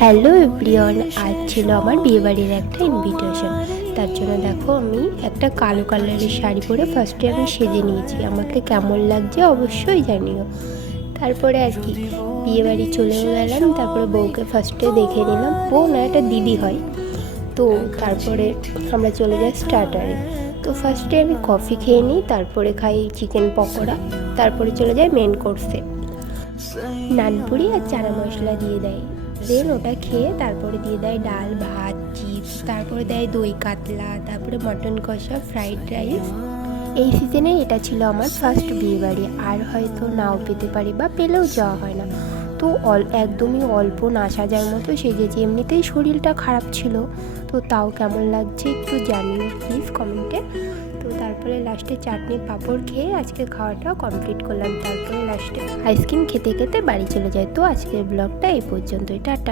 Hello everyone, আজ ছিল আমার বিয়েবাড়ির একটা ইনভিটেশন। তার জন্য দেখো আমি একটা কালো কালারের শাড়ি পরে ফার্স্টে আমি সেজে নিয়েছি। আমাকে কেমন লাগছে অবশ্যই জানিও। তারপরে আর কি বিয়েবাড়ি চলেও গেলাম। তারপরে বউকে ফার্স্টে দেখে নিলাম, বউ না একটা দিদি হয়। তো তারপরে আমরা চলে যাই স্টার্টারে। তো ফার্স্টে আমি কফি খেয়ে নিই, তারপরে খাই চিকেন পকোড়া, তারপরে চলে যাই মেন কোর্সে। নানপুরি আর চানা মশলা দিয়ে দেয়, দেন ওটা খেয়ে তারপরে দিয়ে দেয় ডাল ভাত চিপস, তারপরে দেয় দই কাতলা, তারপরে মটন কষা, ফ্রাইড রাইস। এই সিজনে এটা ছিল আমার ফার্স্ট বিয়েবাড়ি, আর হয়তো নাও পেতে পারি বা পেলেও যাওয়া হয় না। তো একদমই অল্প না সাজার মতো সেজেছি, এমনিতেই শরীরটা খারাপ ছিল। তো তাও কেমন লাগছে একটু জানিও প্লিজ কমেন্টে। তো তারপরে লাস্টে চাটনি পাঁপড় খেয়ে আজকে খাওয়াটা কমপ্লিট করলাম। তারপরে লাস্টে আইসক্রিম খেতে খেতে বাড়ি চলে যায়। তো আজকের ব্লগটা এই পর্যন্তই, টাটা।